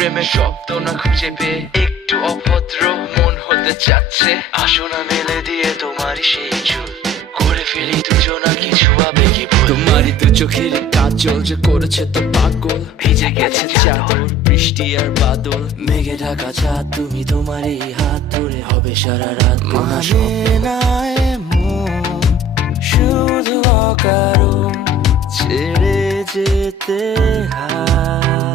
প্রেমের শব্দ না খুঁজে পেয়ে একটু অভদ্র মন হতে চাচ্ছে। আসো না মেলে দিয়ে তোমারই সেই চুল, করে ফেলি দুজনা কিছু আবেগী ভুল। তোমারই দু চোখের কাজল যে করেছে তো পাগল, ভিজে গেছে চাদর বৃষ্টি আর বাদল, মেঘে ঢাকা চাঁদ তুমি তোমারই হাত ধরে হবে সারা রাত। মানে না এমন শুধু অকারণ ছেড়ে যেতে হয়।